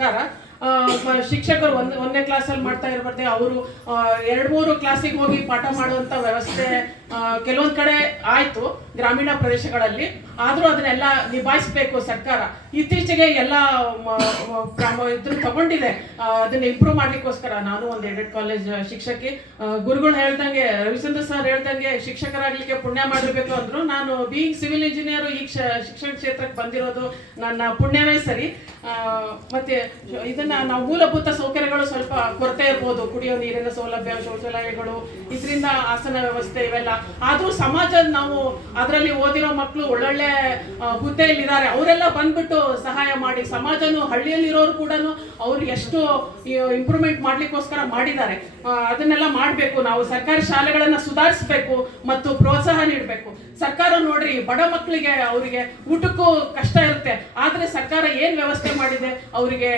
ಸರ್ಕಾರ. ಶಿಕ್ಷಕರು ಒಂದನೇ ಕ್ಲಾಸಲ್ಲಿ ಮಾಡ್ತಾ ಇರಬಾರ್ದೆ ಅವರು 2-3 ಕ್ಲಾಸಿಗೆ ಹೋಗಿ ಪಾಠ ಮಾಡುವಂಥ ವ್ಯವಸ್ಥೆ ಕೆಲವೊಂದು ಕಡೆ ಆಯಿತು ಗ್ರಾಮೀಣ ಪ್ರದೇಶಗಳಲ್ಲಿ. ಆದರೂ ಅದನ್ನೆಲ್ಲ ನಿಭಾಯಿಸಬೇಕು ಸರ್ಕಾರ. ಇತ್ತೀಚೆಗೆ ಎಲ್ಲ ಇದ್ರ ತಗೊಂಡಿದೆ. ಅದನ್ನ ಇಂಪ್ರೂವ್ ಮಾಡ್ಲಿಕ್ಕೋಸ್ಕರ ನಾನು ಒಂದು ಎಡೆಡ್ ಕಾಲೇಜ್ ಶಿಕ್ಷಕಿ. ಗುರುಗಳು ಹೇಳ್ದಂಗೆ, ರವಿಚಂದ್ರ ಸರ್ ಹೇಳ್ದಂಗೆ ಶಿಕ್ಷಕರಾಗ್ಲಿಕ್ಕೆ ಪುಣ್ಯ ಮಾಡಿರ್ಬೇಕು ಅಂದ್ರು. ನಾನು ಬೀಯಿಂಗ್ ಸಿವಿಲ್ ಇಂಜಿನಿಯರ್ ಈಗ ಶಿಕ್ಷಣ ಕ್ಷೇತ್ರಕ್ಕೆ ಬಂದಿರೋದು ನನ್ನ ಪುಣ್ಯವೇ ಸರಿ. ಮತ್ತೆ ಇದನ್ನ ನಾವು ಮೂಲಭೂತ ಸೌಕರ್ಯಗಳು ಸ್ವಲ್ಪ ಕೊರತೆ ಇರ್ಬೋದು, ಕುಡಿಯೋ ನೀರಿನ ಸೌಲಭ್ಯ, ಶೌಚಾಲಯಗಳು, ಇದರಿಂದ ಆಸನ ವ್ಯವಸ್ಥೆ ಇವೆಲ್ಲ. ಆದ್ರೂ ಸಮಾಜ ನಾವು ಅದರಲ್ಲಿ ಓದಿರೋ ಮಕ್ಕಳು ಒಳ್ಳೊಳ್ಳೆ ಹುದ್ದೆಯಲ್ಲಿದ್ದಾರೆ, ಅವರೆಲ್ಲ ಬಂದ್ಬಿಟ್ಟು ಸಹಾಯ ಮಾಡಿ ಸಮಾಜನು ಹಳ್ಳಿಯಲ್ಲಿರೋರು ಕೂಡ ಅವ್ರು ಎಷ್ಟು ಇಂಪ್ರೂವ್ಮೆಂಟ್ ಮಾಡ್ಲಿಕ್ಕೋಸ್ಕರ ಮಾಡಿದ್ದಾರೆ. ಅದನ್ನೆಲ್ಲ ಮಾಡಬೇಕು. ನಾವು ಸರ್ಕಾರಿ ಶಾಲೆಗಳನ್ನ ಸುಧಾರಿಸಬೇಕು ಮತ್ತು ಪ್ರೋತ್ಸಾಹ ನೀಡಬೇಕು. ಸರ್ಕಾರ ನೋಡ್ರಿ, ಬಡ ಮಕ್ಕಳಿಗೆ ಅವರಿಗೆ ಊಟಕ್ಕೂ ಕಷ್ಟ ಇರುತ್ತೆ, ಆದ್ರೆ ಸರ್ಕಾರ ಏನ್ ವ್ಯವಸ್ಥೆ ಮಾಡಿದೆ, ಅವರಿಗೆ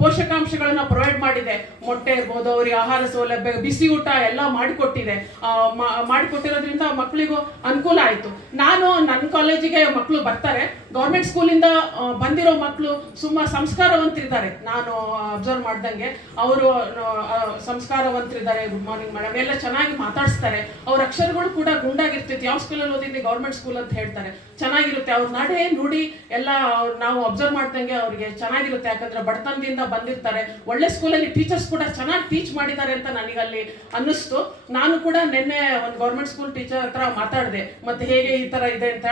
ಪೋಷಕಾಂಶಗಳನ್ನ ಪ್ರೊವೈಡ್ ಮಾಡಿದೆ. ಮೊಟ್ಟೆ ಇರ್ಬೋದು, ಅವರಿಗೆ ಆಹಾರ ಸೌಲಭ್ಯ, ಬಿಸಿ ಊಟ ಎಲ್ಲ ಮಾಡಿಕೊಟ್ಟಿದೆ. ಮಾಡಿಕೊಟ್ಟಿರೋದ್ರಿಂದ ಮಕ್ಕಳಿಗೂ ಅನುಕೂಲ ಆಯ್ತು. ನಾನು ನನ್ನ ಕಾಲೇಜಿಗೆ ಮಕ್ಕಳು ಬರ್ತಾರೆ, ಗೌರ್ಮೆಂಟ್ ಸ್ಕೂಲಿಂದ ಬಂದಿರೋ ಮಕ್ಕಳು ಸಂಸ್ಕಾರವಂತರಿದ್ದಾರೆ. ನಾನು ಅಬ್ಸರ್ವ್ ಮಾಡ್ದಂಗೆ ಅವರು ಸಂಸ್ಕಾರವಂತರಿದ್ದಾರೆ. ಗುಡ್ ಮಾರ್ನಿಂಗ್ ಮೇಡಮ್ ಎಲ್ಲ ಚೆನ್ನಾಗಿ ಮಾತಾಡಿಸ್ತಾರೆ. ಅವ್ರ ಅಕ್ಷರಗಳು ಕೂಡ ಗುಂಡಾಗಿರ್ತೈತಿ. ಯಾವ ಸ್ಕೂಲಲ್ಲಿ ಓದಿದ್ದೆ, ಗೌರ್ಮೆಂಟ್ ಸ್ಕೂಲ್ ಅಂತ ಹೇಳ್ತಾರೆ. ಚೆನ್ನಾಗಿರುತ್ತೆ ಅವ್ರ ನಡೆ ನುಡಿ ಎಲ್ಲ. ನಾವು ಅಬ್ಸರ್ವ್ ಮಾಡ್ದಂಗೆ ಅವ್ರಿಗೆ ಚೆನ್ನಾಗಿರುತ್ತೆ. ಯಾಕಂದ್ರೆ ಬಡತನದಿಂದ ಬಂದಿರ್ತಾರೆ. ಒಳ್ಳೆ ಸ್ಕೂಲಲ್ಲಿ ಟೀಚರ್ಸ್ ಕೂಡ ಚೆನ್ನಾಗಿ ಟೀಚ್ ಮಾಡಿದ್ದಾರೆ ಅಂತ ನನಗಲ್ಲಿ ಅನ್ನಿಸ್ತು. ನಾನು ಕೂಡ ನಿನ್ನೆ ಒಂದು ಗೌರ್ಮೆಂಟ್ ಸ್ಕೂಲ್ ಟೀಚರ್ ಹತ್ರ ಮಾತಾಡಿದೆ, ಮತ್ತೆ ಹೇಗೆ ಈ ತರ ಇದೆ ಅಂತ.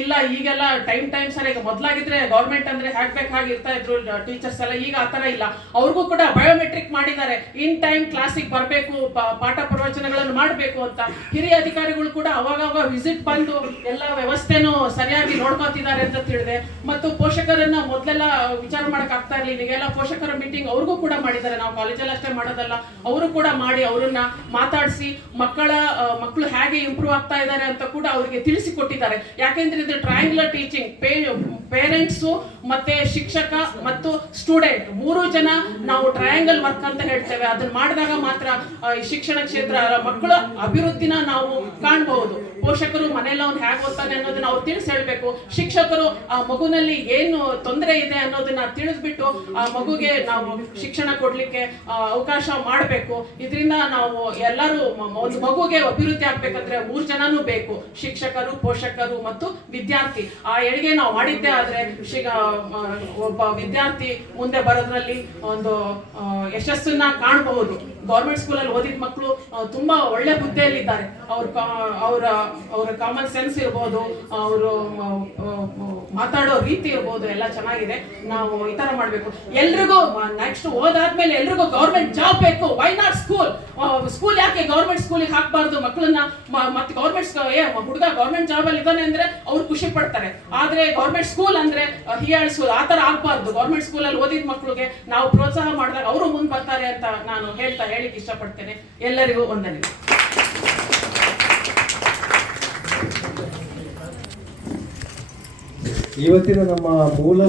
ಇಲ್ಲ ಈಗೆಲ್ಲ ಟೈಮ್ ಸರ್, ಈಗ ಮೊದಲಾಗಿದ್ರೆ ಗೌರ್ಮೆಂಟ್ ಅಂದ್ರೆ ಹಾಕ್ಬೇಕಾಗಿರ್ತಾ ಇದ್ರು ಟೀಚರ್ಸ್ ಎಲ್ಲ, ಈಗ ಆತರ ಇಲ್ಲ. ಅವ್ರಿಗೂ ಕೂಡ ಬಯೋಮೆಟ್ರಿಕ್ ಮಾಡಿದ್ದಾರೆ. ಇನ್ ಟೈಮ್ ಕ್ಲಾಸಿಗೆ ಬರಬೇಕು, ಪಾಠ ಪ್ರವಚನಗಳನ್ನು ಮಾಡಬೇಕು ಅಂತ. ಹಿರಿಯ ಅಧಿಕಾರಿಗಳು ಕೂಡ ಅವಾಗ ವಿಸಿಟ್ ಬಂದು ಎಲ್ಲ ವ್ಯವಸ್ಥೆನೂ ಸರಿಯಾಗಿ ನೋಡ್ಕೋತಿದ್ದಾರೆ ಅಂತ ತಿಳಿದೆ. ಮತ್ತು ಪೋಷಕರನ್ನ ಮೊದಲೆಲ್ಲ ವಿಚಾರ ಮಾಡಕ್ ಆಗ್ತಾ ಇರ್ಲಿಲ್ಲ, ಈಗೆಲ್ಲ ಪೋಷಕರ ಮೀಟಿಂಗ್ ಅವ್ರಿಗೂ ಕೂಡ ಮಾಡಿದ್ದಾರೆ. ನಾವು ಕಾಲೇಜಲ್ಲಿ ಅಷ್ಟೇ ಮಾಡೋದಲ್ಲ, ಅವರು ಕೂಡ ಮಾಡಿ ಅವರನ್ನ ಮಾತಾಡಿಸಿ ಮಕ್ಕಳು ಹೇಗೆ ಇಂಪ್ರೂವ್ ಆಗ್ತಾ ಇದ್ದಾರೆ ಅಂತ ಕೂಡ ಅವರಿಗೆ ತಿಳಿಸಿಕೊಟ್ಟಿದ್ದಾರೆ. ಯಾಕೆಂದ್ರೆ ಇದು ಟ್ರಯಾಂಗ್ಯುಲರ್ ಟೀಚಿಂಗ್, ಪೇರೆಂಟ್ಸು ಮತ್ತೆ ಶಿಕ್ಷಕ ಮತ್ತು ಸ್ಟೂಡೆಂಟ್ 3 ಜನ ನಾವು ಟ್ರಯಾಂಗಲ್ ವರ್ಕ್ ಅಂತ ಹೇಳ್ತೇವೆ. ಅದನ್ನ ಮಾಡಿದಾಗ ಮಾತ್ರ ಶಿಕ್ಷಣ ಕ್ಷೇತ್ರ ಮಕ್ಕಳ ಅಭಿವೃದ್ಧಿನ ನಾವು ಕಾಣಬಹುದು. ಪೋಷಕರು ಮನೆಯಲ್ಲಿ ಅವ್ನು ಹೇಗೆ ಓದ್ತಾನೆ ಅನ್ನೋದನ್ನ ಅವ್ರು ತಿಳಿಸಿ ಹೇಳ್ಬೇಕು. ಶಿಕ್ಷಕರು ಆ ಮಗುನಲ್ಲಿ ಏನು ತೊಂದರೆ ಇದೆ ಅನ್ನೋದನ್ನ ತಿಳಿಸ್ಬಿಟ್ಟು ಆ ಮಗುಗೆ ನಾವು ಶಿಕ್ಷಣ ಕೊಡ್ಲಿಕ್ಕೆ ಅವಕಾಶ ಮಾಡಬೇಕು. ಇದರಿಂದ ನಾವು ಎಲ್ಲರೂ ಒಂದು ಮಗುಗೆ ಅಭಿವೃದ್ಧಿ ಆಗ್ಬೇಕಂದ್ರೆ 3 ಜನನೂ ಬೇಕು, ಶಿಕ್ಷಕರು, ಪೋಷಕರು ಮತ್ತು ವಿದ್ಯಾರ್ಥಿ. ಆ ಎಳೆಗೆ ನಾವು ಮಾಡಿದ್ದೇ ಆದ್ರೆ ಒಬ್ಬ ವಿದ್ಯಾರ್ಥಿ ಮುಂದೆ ಬರೋದ್ರಲ್ಲಿ ಒಂದು ಯಶಸ್ಸನ್ನ ಕಾಣಬಹುದು. ಗೌರ್ಮೆಂಟ್ ಸ್ಕೂಲಲ್ಲಿ ಓದಿದ ಮಕ್ಕಳು ತುಂಬಾ ಒಳ್ಳೆ ಹುದ್ದೆಯಲ್ಲಿದ್ದಾರೆ. ಅವರ ಕಾಮನ್ ಸೆನ್ಸ್ ಇರ್ಬೋದು, ಅವರು ಮಾತಾಡೋ ರೀತಿ ಇರ್ಬೋದು, ಎಲ್ಲ ಚೆನ್ನಾಗಿದೆ. ನಾವು ಈ ತರ ಮಾಡ್ಬೇಕು. ಎಲ್ರಿಗೂ ನೆಕ್ಸ್ಟ್ ಓದಾದ್ಮೇಲೆ ಎಲ್ರಿಗೂ ಗೌರ್ಮೆಂಟ್ ಜಾಬ್ ಬೇಕು. ವೈ ನಾಟ್ ಸ್ಕೂಲ್ ಯಾಕೆ ಗೌರ್ಮೆಂಟ್ ಸ್ಕೂಲಿಗೆ ಹಾಕ್ಬಾರ್ದು ಮಕ್ಕಳನ್ನ? ಮತ್ತೆ ಗೌರ್ಮೆಂಟ್ ಹುಡುಗ ಗೌರ್ಮೆಂಟ್ ಜಾಬ್ ಅಲ್ಲಿ ಇದ್ದಾನೆ ಅಂದ್ರೆ ಅವ್ರು ಖುಷಿ ಪಡ್ತಾರೆ. ಆದ್ರೆ ಗೌರ್ಮೆಂಟ್ ಸ್ಕೂಲ್ ಅಂದ್ರೆ ಹೀಯಾಳಿಸೋದು ಆ ತರ ಆಗ್ಬಾರ್ದು. ಗೌರ್ಮೆಂಟ್ ಸ್ಕೂಲಲ್ಲಿ ಓದಿದ ಮಕ್ಕಳಿಗೆ ನಾವು ಪ್ರೋತ್ಸಾಹ ಮಾಡಿದಾಗ ಅವರು ಮುಂದೆ ಬರ್ತಾರೆ ಅಂತ ನಾನು ಹೇಳಿಕ್ಕೆ ಇಷ್ಟಪಡ್ತೇನೆ. ಎಲ್ಲರಿಗೂ ವಂದನೆ. ಇವತ್ತಿನ ನಮ್ಮ ಮೂಲ